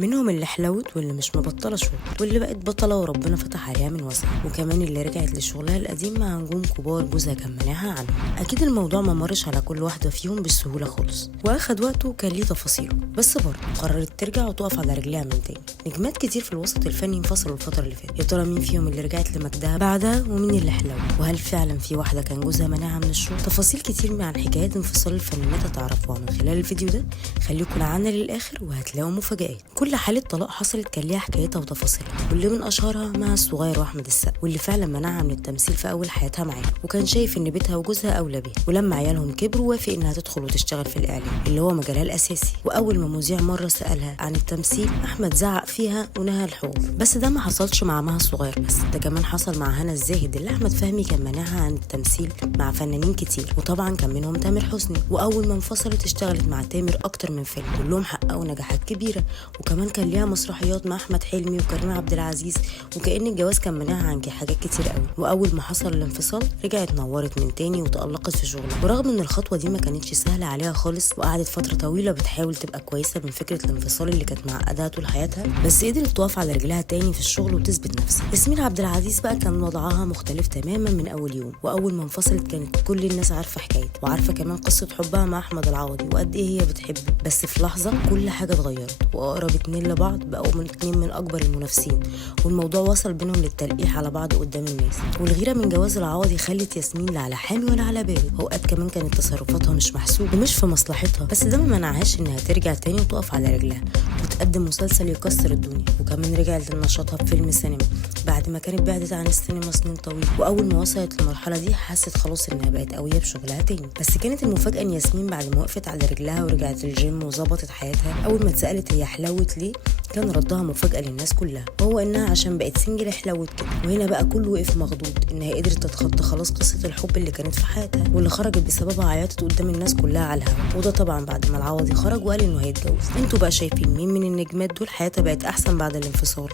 منهم اللي حلوت واللي مش مبطلة شغل واللي بقت بطلة وربنا فتح عليها من وسع، وكمان اللي رجعت لشغلها القديم مع نجوم كبار جوزها كان منعها عنه. أكيد الموضوع ما مرش على كل واحدة فيهم بالسهولة خالص، وأخد وقته وكان ليه تفاصيله، بس برضه قررت ترجع وتقف على رجليها من تاني. نجمات كتير في الوسط الفني انفصلوا الفترة اللي فاتت، يا ترى مين فيهم اللي رجعت لمجدها بعدها ومين اللي حلوت؟ وهل فعلا في واحدة كان جوزها منعها من الشغل؟ تفاصيل كتير عن حكايات انفصال الفنانات هتعرفوها من خلال الفيديو ده، خليكم معانا للآخر وهتلاقوا مفاجآت. كل حالة طلاق حصلت كان ليها حكايتها وتفاصيلها، واللي من اشهرها مها الصغير واحمد السقا، واللي فعلا منعها من التمثيل في اول حياتها معاه، وكان شايف ان بيتها وجوزها اولى بيها، ولما عيالهم كبروا وافق انها تدخل وتشتغل في الاعلام اللي هو مجالها الاساسي. واول ما مذيع مره سالها عن التمثيل احمد زعق فيها ونهى الحوار. بس ده ما حصلش مع مها الصغير بس، ده كمان حصل مع هنا الزاهد اللي احمد فهمي كان منعها عن التمثيل مع فنانين كتير، وطبعا كان منهم تامر حسني. واول ما انفصلت اشتغلت مع تامر اكتر من فيلم، كلهم حققوا نجاحات كبيره، وكمان كان ليها مسرحيات مع احمد حلمي وكريم عبد العزيز، وكأن الجواز كان منعها عن حاجات كتير قوي. واول ما حصل الانفصال رجعت نورت من تاني وتألقت في شغلها، ورغم ان الخطوه دي ما كانتش سهله عليها خالص، وقعدت فتره طويله بتحاول تبقى كويسه من فكره الانفصال اللي كانت معقدها طول حياتها، بس قدرت تقف على رجلها تاني في الشغل وتثبت نفسها. ياسمين عبد العزيز بقى كان وضعها مختلف تماما من اول يوم، واول ما انفصلت كانت كل الناس عارفه حكايتها، وعارفه كمان قصه حبها مع احمد العوضي وقد ايه هي بتحبه. بس في لحظه كل حاجه اتغيرت، واقرب اتنين لبعض بقوا من اتنين من اكبر المنافسين، والموضوع وصل بينهم للتلقيح على بعض قدام الناس. والغيره من جواز العوضي خلت ياسمين لا على حامي ولا على بارد، اوقات كمان كانت تصرفاتها مش محسوبه ومش في مصلحتها، بس ده ما منعهاش انها ترجع تاني وتقف على رجلها وتقدم مسلسل يكسر الدنيا. وكمان رجعت لنشاطها بفيلم سينما بعد ما كانت بعدت عن السينما سنين طويله، واول ما وصلت للمرحله دي حست خلاص انها بقت قويه بشغلها تاني. بس كانت المفاجاه ان ياسمين بعد ما وقفت على رجلها ورجعت الجيم وظبطت حياتها، اول ما اتسالت هي حلوت ليه كان ردها مفاجاه للناس كلها، وهو انها عشان بقت سنجل حلوت كده. وهنا بقى كله وقف مخضوض انها قدرت تتخطى خلاص قصه الحب اللي كانت في حياتها واللي خرجت بسببها عيطت قدام الناس كلها على الهوا، وده طبعا بعد ما العوضي خرج وقال انه هيتجوز. انتوا بقى شايفين مين من النجمات دول حياتها بقت احسن بعد الانفصال؟